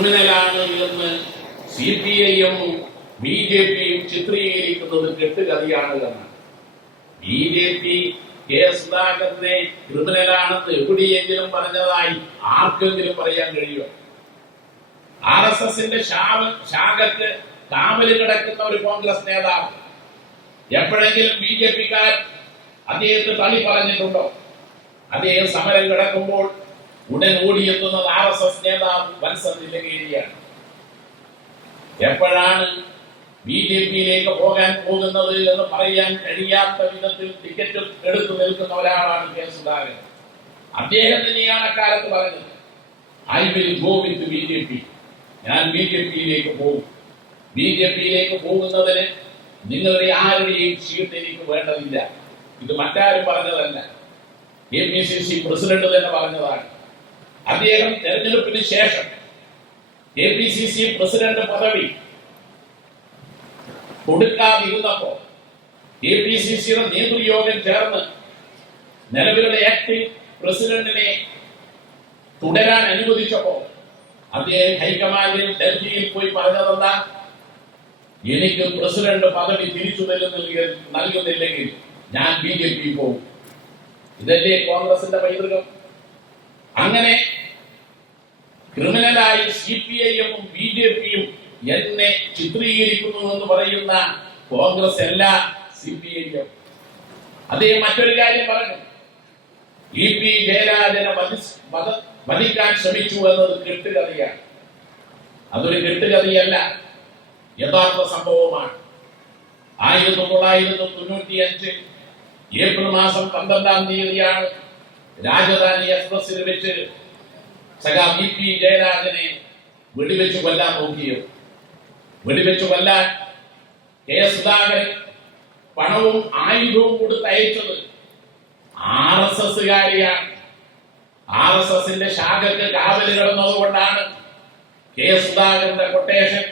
ക്രിമിനലാണ് C P I എമ്മും B J പിയും ചിത്രീകരിക്കുന്നത് കെട്ടുകഥയാണ് എന്നാണ് ബി ജെ പി കെ സുധാകരനെ ക്രിമിനലാണെന്ന് എവിടെയെങ്കിലും പറഞ്ഞതായി ആർക്കെങ്കിലും പറയാൻ കഴിയുമോ? ആർ എസ് എസിന്റെ ശാഖക്ക് കാവൽ കിടക്കുന്ന ഒരു കോൺഗ്രസ് നേതാവ് എപ്പോഴെങ്കിലും ബി ജെ പിക്കാർ അദ്ദേഹത്തെ തള്ളി പറഞ്ഞിട്ടുണ്ടോ? അദ്ദേഹം സമരം കിടക്കുമ്പോൾ ഉടൻ ഓടിയെത്തുന്നത് ആർ എസ് എസ് നേതാവ് നിലകേരിയാണ് എപ്പോഴാണ് ബി ജെ പിയിലേക്ക് പോകാൻ പോകുന്നത് എന്ന് പറയാൻ കഴിയാത്ത വിധത്തിൽ ടിക്കറ്റ് എടുത്തു നിൽക്കുന്ന ഒരാളാണ് കെ സുധാകരൻ. തന്നെയാണ് അക്കാലത്ത് പറഞ്ഞത്. I will go with B J P. ഞാൻ ബി ജെ പിയിലേക്ക് പോകും. ബി ജെ പിയിലേക്ക് പോകുന്നതിന് നിങ്ങളുടെ ആരുടെയും സീറ്റ് എനിക്ക് വേണ്ടതില്ല. ഇത് മറ്റാരും പറഞ്ഞതല്ല. A P C C president തന്നെ പറഞ്ഞതാണ്. അദ്ദേഹം തെരഞ്ഞെടുപ്പിന് ശേഷം A P C C president പദവി കൊടുക്കാതിരുന്നപ്പോ എ പി സി സിയുടെ നേതൃയോഗം ചേർന്ന് നിലവിലുള്ള ആക്ടിംഗ് പ്രസിഡന്റിനെ തുടരാൻ അനുവദിച്ചപ്പോ അദ്ദേഹം ഹൈക്കമാൻഡിൽ ഡൽഹിയിൽ പോയി പറഞ്ഞതെന്താ? എനിക്ക് പ്രസിഡന്റ് പദവി തിരിച്ചു നൽകുന്നില്ലെങ്കിൽ ഞാൻ ബി ജെ പി പോകും. ഇതല്ലേ കോൺഗ്രസിന്റെ പൈതൃകം? അങ്ങനെ ക്രിമിനലായി സി പി ഐ എമ്മും ബി ജെ പിയും എന്നെ ചിത്രീകരിക്കുന്നു എന്ന് പറയുന്ന കോൺഗ്രസ് അല്ല സി പി ഐ എം. അതേ മറ്റൊരു കാര്യം പറഞ്ഞു. ഇ പി ജയരാജനെ വധി- വധ- വധിക്കാൻ ശ്രമിച്ചു എന്നത് കെട്ടുകഥയാണ്. അതൊരു കെട്ടുകഥയല്ല യഥാർത്ഥ സംഭവമാണ്. ആയിരത്തി തൊള്ളായിരത്തി തൊണ്ണൂറ്റി അഞ്ച് ഏപ്രിൽ മാസം പന്ത്രണ്ടാം തീയതിയാണ് രാജധാനി എക്സ്പ്രസിൽ വെച്ച് സഖാ വി പി ജയരാജനെ വെടിവെച്ച് കൊല്ലാൻ നോക്കിയോ? വെടിവെച്ച് കൊല്ലാൻ കെ എസ് സുധാകരൻ പണവും ആയുധവും കൊടുത്ത് അയച്ചത് ആർ എസ് എസ്സുകാരിയാണ്. ആർ എസ് എസിന്റെ ശാഖക്ക് കാവൽ കിടന്നതുകൊണ്ടാണ് കെ എസ് സുധാകരന്റെ കൊട്ടേഷൻ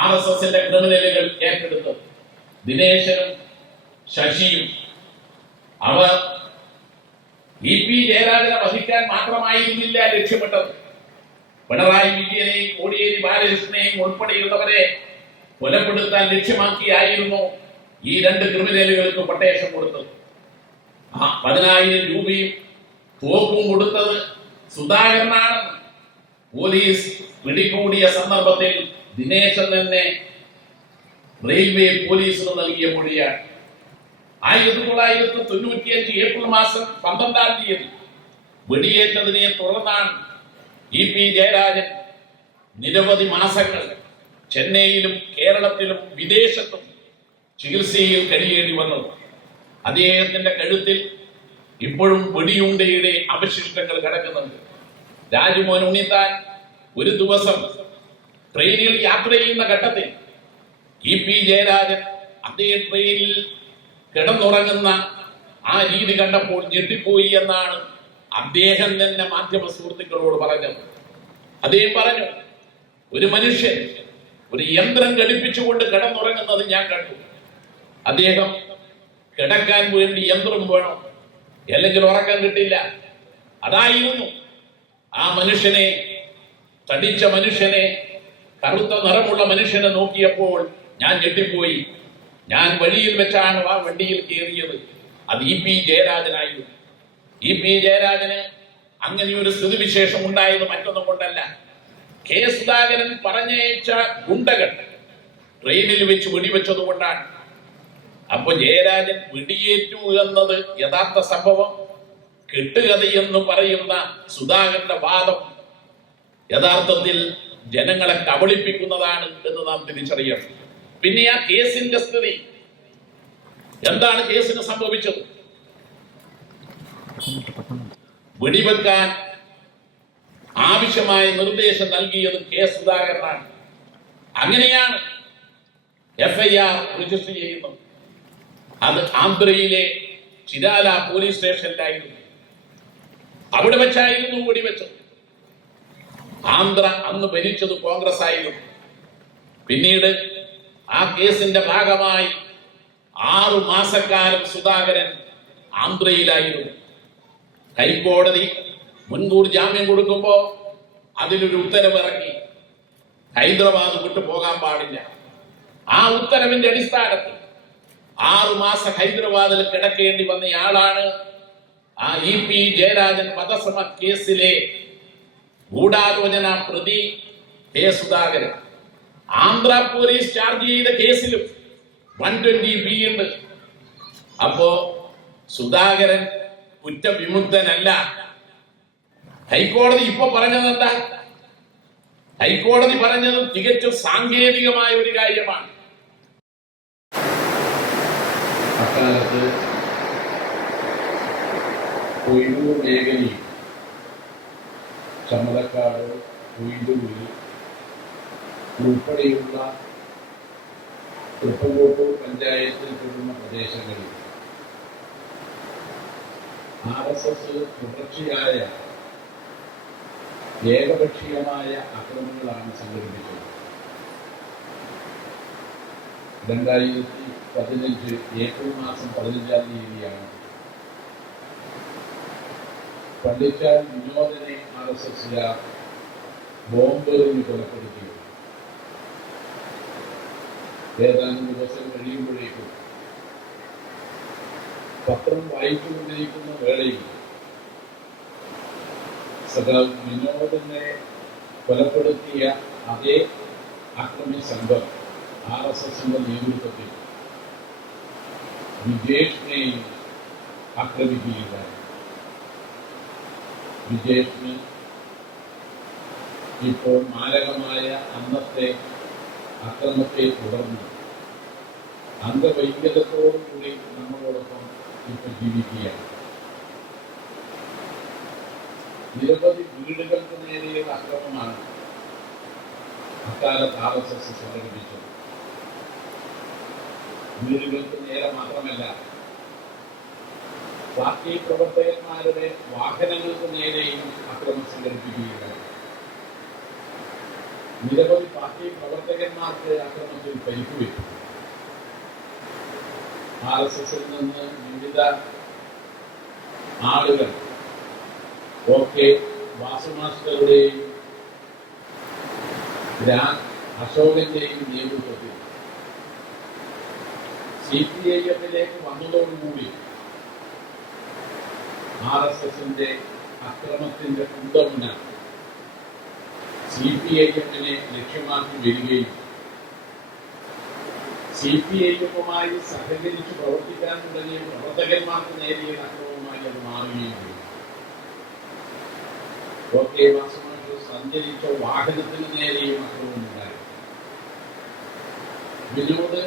ആർ എസ് എസിന്റെ ക്രിമിനലുകൾ ഏറ്റെടുത്തത്. ദിനേശനും ശശിയും അവർ ഇ പി ജയരാജനെ വധിക്കാൻ മാത്രമായിരുന്നില്ല ലക്ഷ്യമിട്ടത്. പിണറായി വിജയനെയും കോടിയേരി ബാലകൃഷ്ണനെയും ഉൾപ്പെടെയുള്ളവരെ കൊലപ്പെടുത്താൻ ലക്ഷ്യമാക്കിയായിരുന്നു ഈ രണ്ട് ക്രിമിനലുകൾക്ക് പട്ടേഷൻ കൊടുത്തത്. ആ പതിനായിരം രൂപയും തോക്കും കൊടുത്തത് സുധാകരനാണ്. പോലീസ് പിടികൂടിയ സന്ദർഭത്തിൽ ദിനേശൻ തന്നെ റെയിൽവേ പോലീസിന് നൽകിയ മൊഴിയാണ്. ആയിരത്തി തൊള്ളായിരത്തി തൊണ്ണൂറ്റിയഞ്ച് ഏപ്രിൽ മാസം പന്ത്രണ്ടാം തീയതി വെടിയേറ്റതിനെ തുടർന്നാണ് ഇ പി ജയരാജൻ നിരവധി മാസങ്ങൾ ചെന്നൈയിലും കേരളത്തിലും വിദേശത്തും ചികിത്സയിൽ കഴിയേണ്ടി വന്നത്. അദ്ദേഹത്തിന്റെ കഴുത്തിൽ ഇപ്പോഴും വെടിയുണ്ടയുടെ അവശിഷ്ടങ്ങൾ കിടക്കുന്നുണ്ട്. രാജ്മോഹൻ ഉണ്ണിത്താൻ ഒരു ദിവസം ട്രെയിനിൽ യാത്ര ചെയ്യുന്ന ഘട്ടത്തിൽ ഇ പി ജയരാജൻ അദ്ദേഹം ട്രെയിനിൽ കിടന്നുറങ്ങുന്ന ആ രീതി കണ്ടപ്പോൾ ഞെട്ടിപ്പോയി എന്നാണ് അദ്ദേഹം തന്നെ മാധ്യമ സുഹൃത്തുക്കളോട് പറഞ്ഞത്. അദ്ദേഹം പറഞ്ഞു ഒരു മനുഷ്യൻ ഒരു യന്ത്രം ഘടിപ്പിച്ചുകൊണ്ട് കിടന്നുറങ്ങുന്നത് ഞാൻ കണ്ടു. അദ്ദേഹം കിടക്കാൻ വേണ്ടി യന്ത്രം വേണം? അല്ലെങ്കിൽ ഉറക്കം കിട്ടില്ല. അതായിരുന്നു ആ മനുഷ്യനെ തടിച്ച മനുഷ്യനെ കറുത്ത നിറമുള്ള മനുഷ്യനെ നോക്കിയപ്പോൾ ഞാൻ ഞെട്ടിപ്പോയി. ഞാൻ വഴിയിൽ വെച്ചാണ് ആ വണ്ടിയിൽ കയറിയത്. അത് ഇ പി ജയരാജനായിരുന്നു. ഇ പി ജയരാജന് അങ്ങനെ ഒരു സ്ഥിതിവിശേഷം ഉണ്ടായത് മറ്റൊന്നും കൊണ്ടല്ല. കെ സുധാകരൻ പറഞ്ഞയച്ച ഗുണ്ടകൾ ട്രെയിനിൽ വെച്ച് വെടിവെച്ചത് കൊണ്ടാണ്. അപ്പൊ ജയരാജൻ വെടിയേറ്റു എന്നത് യഥാർത്ഥ സംഭവം. കെട്ടുകഥയെന്ന് പറയുന്ന സുധാകരന്റെ വാദം യഥാർത്ഥത്തിൽ ജനങ്ങളെ കബളിപ്പിക്കുന്നതാണ് എന്ന് നാം തിരിച്ചറിയണം. പിന്നെ ആ കേസിന്റെ സ്ഥിതി. എന്താണ് കേസിന് സംഭവിച്ചത്? വെടിവെക്കാൻ ആവശ്യമായ നിർദ്ദേശം നൽകിയത് കെ സുധാകരനാണ്. അങ്ങനെയാണ് എഫ്ഐആർ രജിസ്റ്റർ ചെയ്യുന്നത്. അത് ആന്ധ്രയിലെ ചിരാല പോലീസ് സ്റ്റേഷനിലായിരുന്നു. അവിടെ വെച്ചായിരുന്നു വെടിവെച്ചത്. ആന്ധ്ര അന്ന് ഭരിച്ചത് കോൺഗ്രസ് ആയിരുന്നു പിന്നീട് ആ കേസിന്റെ ഭാഗമായി ആറു മാസക്കാലം സുധാകരൻ ആന്ധ്രയിലായിരുന്നു. ഹൈക്കോടതി മുൻകൂർ ജാമ്യം കൊടുക്കുമ്പോ അതിലൊരു ഉത്തരവ് ഇറക്കി ഹൈദരാബാദ് വിട്ടു പോകാൻ പാടില്ല. ആ ഉത്തരവിന്റെ അടിസ്ഥാനത്തിൽ ആറു മാസം ഹൈദരാബാദിൽ കിടക്കേണ്ടി വന്നയാളാണ് ആ ഇ പി ജയരാജൻ വധശ്രമ കേസിലെ ഗൂഢാലോചന പ്രതി K Sudhakaran. Andhra police charge ചെയ്ത കേസിലും വൺ ട്വന്റി ബി ഉണ്ട് അപ്പോ സുധാകരൻ കുറ്റവിമുക്തനല്ല. ഹൈക്കോടതി ഇപ്പൊ പറഞ്ഞത് എന്താ? ഹൈക്കോടതി പറഞ്ഞത് തികച്ചും സാങ്കേതികമായ ഒരു കാര്യമാണ്. അക്കാലത്ത് മേഖലയിൽ ചമ്മലക്കാട് കൊയ്യൂരിൽ ഉൾപ്പെടെയുള്ള തൃപ്പങ്കോട്ടൂർ പഞ്ചായത്തിൽ പെടുന്ന പ്രദേശങ്ങളിൽ ആർ എസ് എസ് തുടർച്ചയായ ഏകപക്ഷീയമായ അക്രമങ്ങളാണ് സംഘടിപ്പിച്ചത്. രണ്ടായിരത്തി പതിനഞ്ച് ഏപ്രിൽ മാസം പതിനഞ്ചാം തീയതിയാണ് പള്ളിച്ചാൽ വിനോദനെ ആർ എസ് എസ് ബോംബെറിഞ്ഞ് കൊലപ്പെടുത്തിയത്. ഏതാനും ദിവസം കഴിയുമ്പോഴേക്കും പത്രം വായിച്ചുകൊണ്ടിരിക്കുന്ന വേളയിൽ സദാ വിനോദനെ കൊലപ്പെടുത്തിയ അതേ അക്രമി സംഘം ആർ എസ് എസിന്റെ നേതൃത്വത്തിൽ വിജേഷിനെയും ആക്രമിക്കുകയുണ്ടായി. വിജേഷിന് ഇപ്പോൾ മാരകമായ അന്നത്തെ അക്രമത്തെ തുടർന്ന് അംഗവൈകല്യത്തോടുകൂടി നമ്മളോടൊപ്പം ഇപ്പോൾ ജീവിക്കുകയാണ്. നിരവധി വീടുകൾക്ക് നേരെയുള്ള അക്രമമാണ് അക്കാലത്ത് ആർ എസ് എസ് സംഘടിപ്പിച്ചത്. വീടുകൾക്ക് നേരെ മാത്രമല്ല പാർട്ടി പ്രവർത്തകന്മാരുടെ വാഹനങ്ങൾക്ക് നേരെയും അക്രമം സംഘടിപ്പിക്കുകയുണ്ടായി നിരവധി പാർട്ടി പ്രവർത്തകന്മാർക്ക് അക്രമത്തിൽ പരിക്കുപറ്റി. ആർ എസ് എസിൽ നിന്ന് വിവിധ ആളുകൾ ഒക്കെ വാസുമാസ്റ്ററുടെയും അശോകന്റെയും നേതൃത്വത്തിൽ. സി പി ഐ എമ്മിലേക്ക് വന്നതോടുകൂടി ആർ എസ് എസിന്റെ അക്രമത്തിന്റെ കുന്തമുന സി പി ഐ എമ്മിനെ ലക്ഷ്യമാക്കി വരികയും സി പി ഐയുമായി സഹകരിച്ച് പ്രവർത്തിക്കാൻ തുടങ്ങിയ പ്രവർത്തകന്മാർക്ക് നേരിയ അക്രമമായി അത് മാറുകയും ചെയ്തു. സഞ്ചരിച്ച വാഹനത്തിന് നേരെയും അക്രമമുണ്ടായി വിനോദ്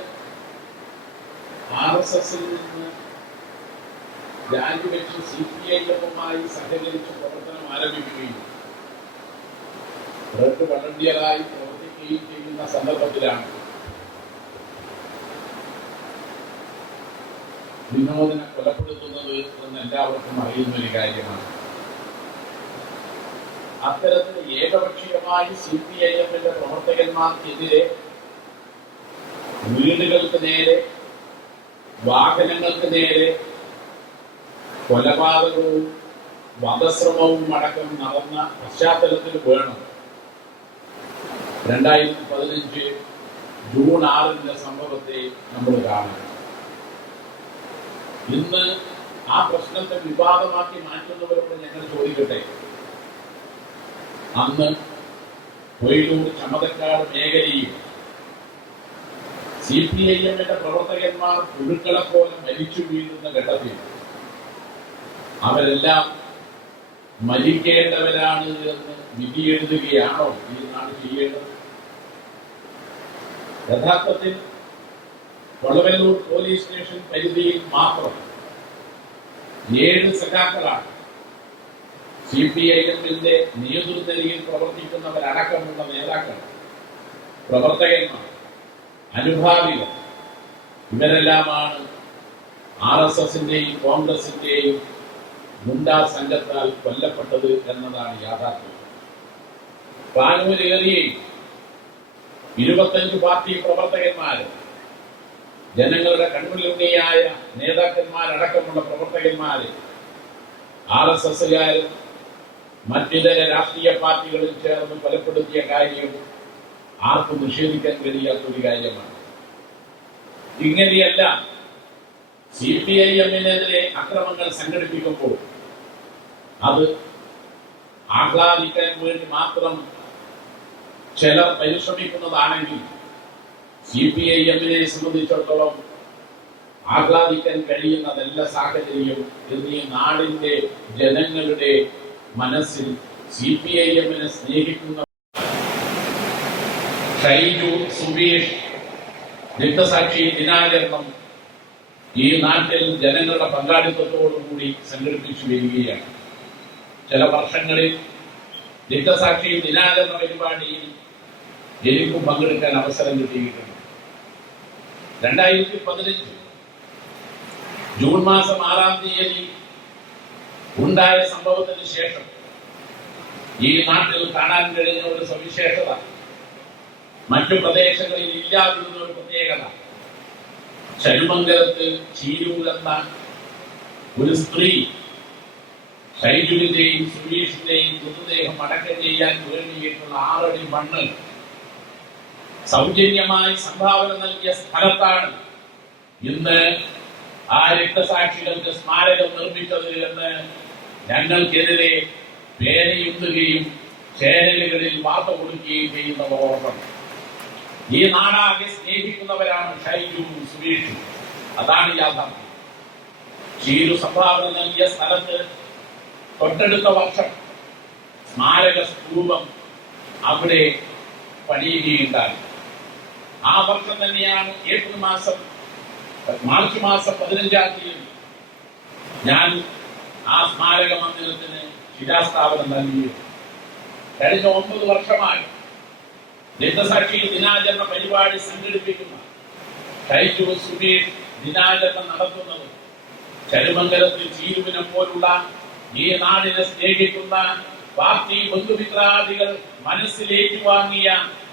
ആർ എസ് എസിൽ നിന്ന് രാജിവെച്ച് സി പി ഐയുമായി സഹകരിച്ച് പ്രവർത്തനം ആരംഭിക്കുകയും റെഡ് വളണ്ടിയറായി പ്രവർത്തിക്കുകയും ചെയ്യുന്ന സന്ദർഭത്തിലാണ് വിനോദിനെ കൊലപ്പെടുത്തുന്നത് എന്ന് എല്ലാവർക്കും അറിയുന്ന ഒരു കാര്യമാണ്. അത്തരത്തിൽ ഏകപക്ഷീയമായി സി പി ഐ എമ്മിന്റെ പ്രവർത്തകന്മാർക്കെതിരെ വീടുകൾക്ക് നേരെ വാഹനങ്ങൾക്ക് നേരെ കൊലപാതകവും വധശ്രമവും അടക്കം നടന്ന പശ്ചാത്തലത്തിൽ വേണം. രണ്ടായിരത്തി പതിനഞ്ച് ജൂൺ ആറിന്റെ സംഭവത്തെ നമ്മൾ കാണുന്നത് ഇന്ന് ആ പ്രശ്നത്തെ വിവാദമാക്കി മാറ്റുന്നവരോട് ഞങ്ങൾ ചോദിക്കട്ടെ? അന്ന് കൊയിലൂർ ചമതക്കാട് മേഖലയിൽ സി പി ഐ എമ്മിന്റെ പ്രവർത്തകന്മാർ പുഴുക്കളെ പോലെ മരിച്ചു വീഴുന്ന ഘട്ടത്തിൽ അവരെല്ലാം മരിക്കേണ്ടവരാണ് എന്ന് വിധി എഴുതുകയാണോ ഈ നാട് ചെയ്യേണ്ടത്? യഥാർത്ഥത്തിൽ വളവല്ലൂർ പോലീസ് സ്റ്റേഷൻ പരിധിയിൽ മാത്രം ഏഴ് സഖാക്കളാണ് സി പി ഐ എമ്മിന്റെ നേതൃനിരയിൽ പ്രവർത്തിക്കുന്നവരടക്കമുള്ള നേതാക്കൾ പ്രവർത്തകന്മാർ അനുഭാവികൾ. ഇവരെല്ലാമാണ് ആർ എസ് എസിന്റെയും കോൺഗ്രസിന്റെയും ഗുണ്ടാ സംഘത്താൽ കൊല്ലപ്പെട്ടത് എന്നതാണ് യാഥാർത്ഥ്യം. പാനൂരേറിയയും ഇരുപത്തഞ്ച് പാർട്ടി പ്രവർത്തകന്മാര് ജനങ്ങളുടെ കൺമുന്നിലുണ്ണിയായ നേതാക്കന്മാരടക്കമുള്ള പ്രവർത്തകന്മാര് ആർ എസ് എസുകാരും മറ്റിതര രാഷ്ട്രീയ പാർട്ടികളിൽ ചേർന്ന് കൊലപ്പെടുത്തിയ കാര്യം ആർക്കും നിഷേധിക്കാൻ കഴിയാത്ത ഒരു കാര്യമാണ്. ഇങ്ങനെയല്ല സി പി ഐ എമ്മിനെതിരെ അക്രമങ്ങൾ സംഘടിപ്പിക്കുമ്പോൾ അത് ആഹ്ലാദിക്കാൻ വേണ്ടി മാത്രം ചിലർ പരിശ്രമിക്കുന്നതാണെങ്കിൽ സി പി ഐ എമ്മിനെ സംബന്ധിച്ചിടത്തോളം ആഹ്ലാദിക്കാൻ കഴിയുന്ന നല്ല സാഹചര്യം എന്നീ നാടിന്റെ ജനങ്ങളുടെ മനസ്സിൽ സി പി ഐ എമ്മിനെ സ്നേഹിക്കുന്ന ഷൈജു സുബീഷ് രക്തസാക്ഷി ദിനാചരണം ഈ നാട്ടിൽ ജനങ്ങളുടെ പങ്കാളിത്തത്തോടുകൂടി സംഘടിപ്പിച്ചു വരികയാണ്. ചില വർഷങ്ങളിൽ രക്തസാക്ഷി ദിനാചരണ പരിപാടിയിൽ എനിക്കും പങ്കെടുക്കാൻ അവസരം കിട്ടിയിട്ടുണ്ട്. രണ്ടായിരത്തി പതിനഞ്ച് ജൂൺ മാസം ആറാം തീയതി ഉണ്ടായ സംഭവത്തിന് ശേഷം ഈ നാട്ടിൽ കാണാൻ കഴിഞ്ഞ ഒരു സവിശേഷത മറ്റു പ്രദേശങ്ങളിൽ ഇല്ലാതിരുന്ന ഒരു പ്രത്യേകത. ചരുമംഗലത്ത് ചീരൂർ എന്ന ഒരു സ്ത്രീ ഷൈജുവിന്റെയും സുരേഷിന്റെയും മൃതദേഹം അടക്കം ചെയ്യാൻ വേണ്ടിയിട്ടുള്ള ആറടി മണ്ണ് സൗജന്യമായി സംഭാവന നൽകിയ സ്ഥലത്താണ് ഇന്ന് ആ രക്തസാക്ഷികൾക്ക് സ്മാരകം നിർമ്മിച്ചത് എന്ന് ഞങ്ങൾക്കെതിരെ പേരയുത്തുകയും ചേനലുകളിൽ വാർത്ത കൊടുക്കുകയും ചെയ്യുന്നവർ ഓർക്കണം ഈ നാടാകെ സ്നേഹിക്കുന്നവരാണ് ഷൈജുവും സുരേഷും. അതാണ് യാഥാർത്ഥ്യം. ഷീരു സംഭാവന നൽകിയ സ്ഥലത്ത് തൊട്ടടുത്ത വർഷം സ്മാരക സ്തൂപം അവിടെ പണിയുകയുണ്ടായി. ആ വർഷം തന്നെയാണ് ഏപ്രിൽ മാസം മാർച്ച് മാസം പതിനഞ്ചാം തീയതി ഞാൻ ആ സ്മാരക മന്ദിരത്തിന് ശിലാസ്ഥാപനം നൽകിയത്. കഴിഞ്ഞ ഒമ്പത് വർഷമായി രക്തസാക്ഷി ദിനാചരണ പരിപാടി സംഘടിപ്പിക്കുന്ന ദിനാചരണം നടത്തുന്നത് ചരുമംഗലത്തിൽ ചീരുവിനെ പോലുള്ള ഈ നാടിനെ സ്നേഹിക്കുന്ന പാർട്ടി ബന്ധുമിത്രാദികൾ മനസ്സിലേറ്റുവാങ്ങിയ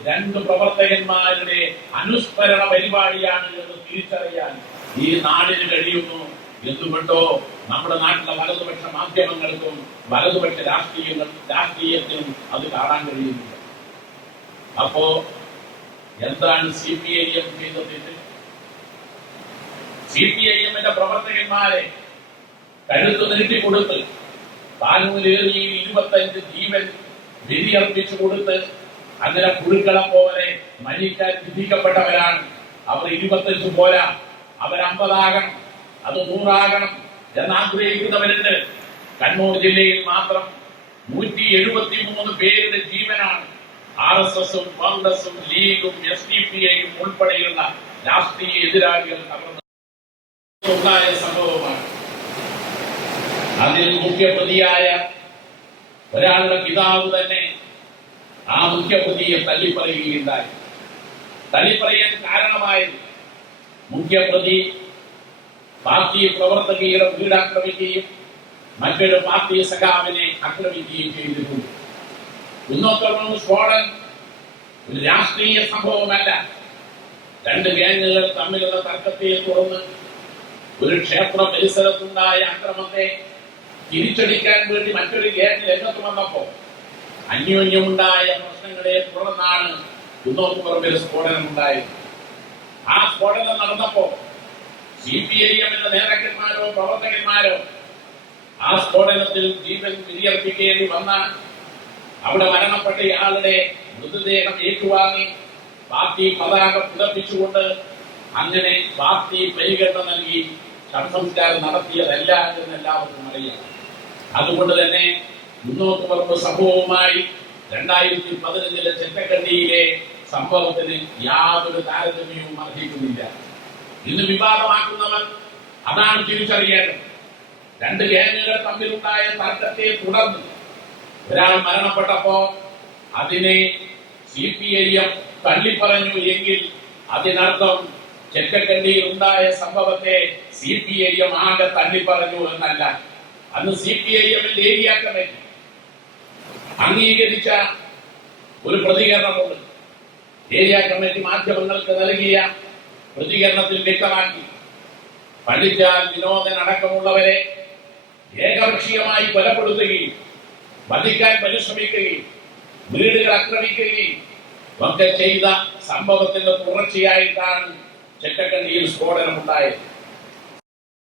രണ്ട് പ്രവർത്തകന്മാരുടെ അനുസ്മരണ പരിപാടിയാണ് എന്ന് തിരിച്ചറിയാൻ ഈ നാടിന് കഴിയുന്നു എന്തുകൊണ്ടോ നമ്മുടെ നാട്ടിലെ വലതുപക്ഷ മാധ്യമങ്ങൾക്കും വലതുപക്ഷ രാഷ്ട്രീയങ്ങൾ രാഷ്ട്രീയത്തിനും അത് കാണാൻ കഴിയുന്നില്ല. അപ്പോ എന്താണ് സി പി ഐ എം ചെയ്ത തെറ്റ്? സി പി ഐ എമ്മിന്റെ പ്രവർത്തകന്മാരെ കഴുത്ത് നീട്ടിക്കൊടുത്ത് താനൂരിൽ ഇരുപത്തഞ്ച് ജീവൻ ബലിയർപ്പിച്ചു കൊടുത്ത് അങ്ങനെ പുഴുക്കളെ പോലെ മരിക്കാൻ വിധിക്കപ്പെട്ടവരാണ്. അവർ ഇരുപത്തഞ്ച് പോരാ. അവർ അമ്പതാകണം. അത് നൂറാകണം എന്നാഗ്രഹിക്കുന്നവരുണ്ട് കണ്ണൂർ ജില്ലയിൽ മാത്രം നൂറ്റി എഴുപത്തി മൂന്ന് പേരുടെ ജീവനാണ് ആർ എസ് എസും കോൺഗ്രസും ലീഗും എസ് ഡി പി ഐയും ഉൾപ്പെടെയുള്ള രാഷ്ട്രീയ എതിരാളികൾ സംഭവമാണ്. അതിൽ മുഖ്യപ്രതിയായ ഒരാളുടെ പിതാവ് തന്നെ ആ മുഖ്യപ്രതിയെ തല്ലിപ്പറയുകയുണ്ടായി തല്ലിപ്പറയാൻ കാരണമായത് മുഖ്യപ്രതി പാർട്ടി പ്രവർത്തകയുടെ വീട് ആക്രമിക്കുകയും മറ്റൊരു പാർട്ടി സഖാവിനെ ആക്രമിക്കുകയും ചെയ്തിട്ടുണ്ട് കുന്നോത്തൂർ സ്ഫോടൻ ഒരു രാഷ്ട്രീയ സംഭവമല്ല. രണ്ട് ഗ്യാങ്ങുകൾ തമ്മിലുള്ള തർക്കത്തെ തുടർന്ന് ഒരു ക്ഷേത്ര പരിസരത്തുണ്ടായ അക്രമത്തെ തിരിച്ചടിക്കാൻ വേണ്ടി മറ്റൊരു ഗേറ്റിൽ രംഗത്ത് വന്നപ്പോ അന്യോന്യമുണ്ടായ പ്രശ്നങ്ങളെ തുടർന്നാണ് കുന്നോത്തുപറമ്പിൽ സ്ഫോടനം ഉണ്ടായത്. ആ സ്ഫോടനം നടന്നപ്പോ സി പി ഐ എം എന്ന നേതാക്കന്മാരോ പ്രവർത്തകന്മാരോ ആ സ്ഫോടനത്തിൽ ജീവൻ തിരിയർപ്പിക്കേണ്ടി വന്ന അവിടെ മരണപ്പെട്ട മരണപ്പെട്ടയാളുടെ മൃതദേഹം ഏറ്റുവാങ്ങി പാർട്ടി പതാക പുതപ്പിച്ചുകൊണ്ട് അങ്ങനെ പാർട്ടി പരിഗണന നൽകി ശവസംസ്കാരം നടത്തിയതല്ല എന്ന് എല്ലാവർക്കും അറിയാം. അതുകൊണ്ട് തന്നെ മുന്നോട്ട് പറമ്പ് സംഭവവുമായി രണ്ടായിരത്തി പതിനഞ്ചിലെ ചെറ്റക്കണ്ടിയിലെ സംഭവത്തിന് യാതൊരു താരതമ്യവും അർഹിക്കുന്നില്ല. ഇന്ന് വിവാദമാക്കുന്നവർ അതാണ് തിരിച്ചറിയേണ്ടത്. രണ്ട് ഗ്യാങ്ങുകൾ തമ്മിലുണ്ടായ തർക്കത്തെ തുടർന്ന് ഒരാൾ മരണപ്പെട്ടപ്പോ അതിനെ സി പി ഐ എം തള്ളിപ്പറഞ്ഞു എങ്കിൽ അതിനർത്ഥം ചെറ്റക്കണ്ണിയിൽ ഉണ്ടായ സംഭവത്തെ സി പി ഐ എം ആകെ തള്ളിപ്പറഞ്ഞു എന്നല്ല. അന്ന് സി പി ഐ എമ്മിന്റെ ഏരിയ കമ്മിറ്റി അംഗീകരിച്ച ഒരു പ്രതികരണമുണ്ട് ഏരിയ കമ്മിറ്റി മാധ്യമങ്ങൾക്ക് നൽകിയ പ്രതികരണത്തിൽ വ്യക്തമാക്കി. പഠിച്ചാൽ വിനോദൻ അടക്കമുള്ളവരെ ഏകപക്ഷീയമായി കൊലപ്പെടുത്തുകയും വധിക്കാൻ പരിശ്രമിക്കുകയും വീടുകൾ ആക്രമിക്കുകയും ഒക്കെ ചെയ്ത സംഭവത്തിന്റെ തുടർച്ചയായിട്ടാണ് ചെക്കക്കണ്ടിയിൽ സ്ഫോടനം ഉണ്ടായത്